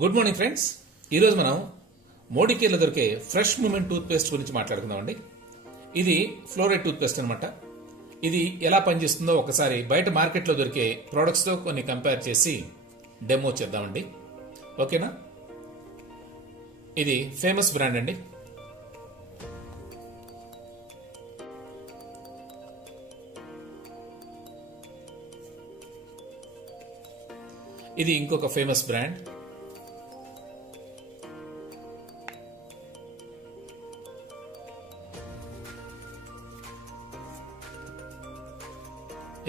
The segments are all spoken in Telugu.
Good morning friends. ఈరోజు మనం మోడికేర్లో దొరికే ఫ్రెష్ మూమెంట్ టూత్ పేస్ట్ గురించి మాట్లాడుకుందామండి. ఇది ఫ్లోరైడ్ టూత్ పేస్ట్ అనమాట. ఇది ఎలా పనిచేస్తుందో ఒకసారి బయట మార్కెట్లో దొరికే ప్రోడక్ట్స్తో కొన్ని కంపేర్ చేసి డెమో చేద్దామండి. ఓకేనా? ఇది ఫేమస్ బ్రాండ్ అండి. ఇది ఇంకొక ఫేమస్ బ్రాండ్.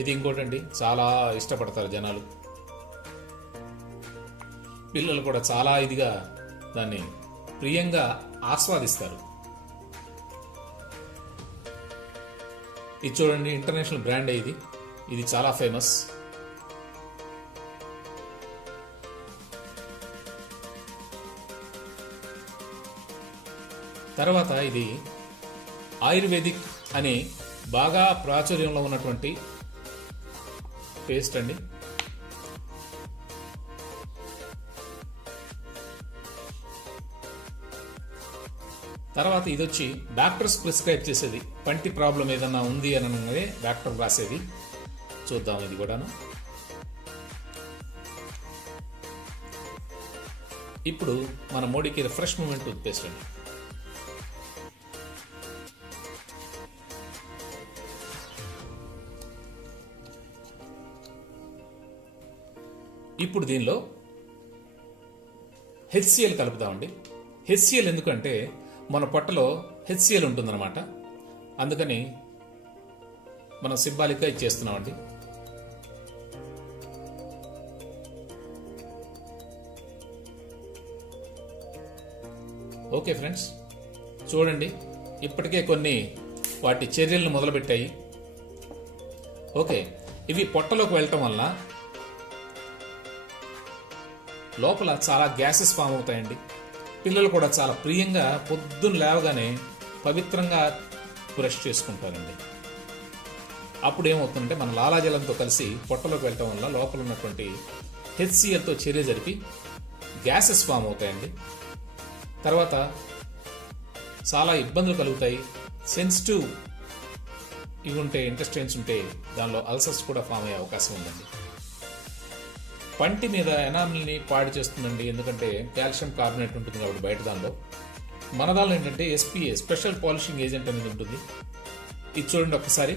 ఇది ఇంకోటండి, చాలా ఇష్టపడతారు జనాలు. పిల్లలు కూడా చాలా ఇదిగా దాన్ని ప్రియంగా ఆస్వాదిస్తారు. ఇది చూడండి, ఇంటర్నేషనల్ బ్రాండ్ ఇది. ఇది చాలా ఫేమస్. తర్వాత ఇది ఆయుర్వేదిక్ అని బాగా ప్రాచుర్యంలో ఉన్నటువంటి పేస్ట్ అండి. తర్వాత ఇది వచ్చి డాక్టర్స్ ప్రిస్క్రైబ్ చేసేది. పంటి ప్రాబ్లం ఏదన్నా ఉంది అని అనగానే డాక్టర్ రాసేది. చూద్దాం ఇది కూడాను. ఇప్పుడు మన Modicare fresh moment toothpaste అండి. ఇప్పుడు దీనిలో హెచ్సిఎల్ కలుపుతామండి. హెచ్సిఎల్ ఎందుకంటే మన పొట్టలో హెచ్సిఎల్ ఉంటుందన్నమాట. అందుకని మనం సింబాలిక్గా ఇచ్చేస్తున్నామండి. ఓకే ఫ్రెండ్స్, చూడండి, ఇప్పటికే కొన్ని వాటి చర్యలను మొదలుపెట్టాయి. ఓకే, ఇవి పొట్టలోకి వెళ్ళటం వల్ల లోపల చాలా గ్యాసెస్ ఫామ్ అవుతాయండి. పిల్లలు కూడా చాలా ప్రియంగా పొద్దున్న లేవగానే పవిత్రంగా బ్రష్ చేసుకుంటారండి. అప్పుడు ఏమవుతుందంటే మన లాలాజలంతో కలిసి పొట్టలోకి వెళ్ళటం వల్ల లోపల ఉన్నటువంటి హెచ్సిఎల్తో చర్య జరిపి గ్యాసెస్ ఫామ్ అవుతాయండి. తర్వాత చాలా ఇబ్బందులు కలుగుతాయి. సెన్సిటివ్ ఇవి ఉంటే, ఇంటెస్టైన్స్ ఉంటే దానిలో అల్సర్స్ కూడా ఫామ్ అయ్యే అవకాశం ఉందండి. పంటి మీద ఎనామిల్ని పాడు చేస్తుందండి. ఎందుకంటే కాల్షియం కార్బోనేట్ ఉంటుంది కాబట్టి బయట దానిలో. మన దానిలో ఏంటంటే ఎస్పీఏ, స్పెషల్ పాలిషింగ్ ఏజెంట్ అనేది ఉంటుంది. ఇది చూడండి ఒక్కసారి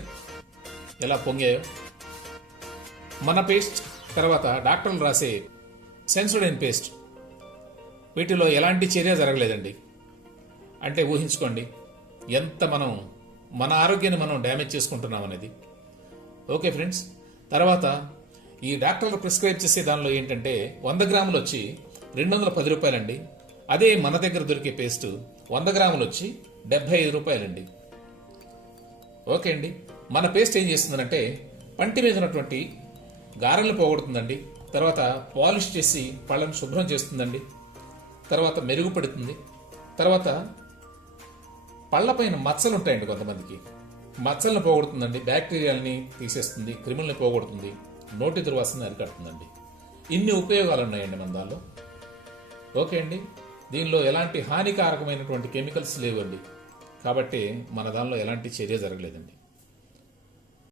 ఎలా పొంగాయో. మన పేస్ట్ తర్వాత డాక్టర్లు రాసే సెన్సోడైన్ పేస్ట్, వీటిలో ఎలాంటి చర్య జరగలేదండి. అంటే ఊహించుకోండి ఎంత మనం మన ఆరోగ్యాన్ని మనం డ్యామేజ్ చేసుకుంటున్నాం అనేది. ఓకే ఫ్రెండ్స్, తర్వాత ఈ డాక్టర్లు ప్రిస్క్రైబ్ చేసే దానిలో ఏంటంటే 100 గ్రాములు వచ్చి 210 రూపాయలండి. అదే మన దగ్గర దొరికే పేస్ట్ 100 గ్రాములు వచ్చి 75 రూపాయలండి. ఓకే అండి, మన పేస్ట్ ఏం చేస్తుందంటే పంటి మీద ఉన్నటువంటి గారెలను పోగొడుతుందండి. తర్వాత పాలిష్ చేసి పళ్ళను శుభ్రం చేస్తుందండి. తర్వాత మెరుగుపడుతుంది. తర్వాత పళ్ళపైన మచ్చలు ఉంటాయండి కొంతమందికి, మచ్చలను పోగొడుతుందండి. బ్యాక్టీరియాలని తీసేస్తుంది, క్రిములని పోగొడుతుంది, నోటి దుర్వాసన అరికడుతుందండి. ఇన్ని ఉపయోగాలు ఉన్నాయండి మన దానిలో. ఓకే అండి, దీనిలో ఎలాంటి హానికారకమైనటువంటి కెమికల్స్ లేవండి. కాబట్టి మన దానిలో ఎలాంటి చర్య జరగలేదండి.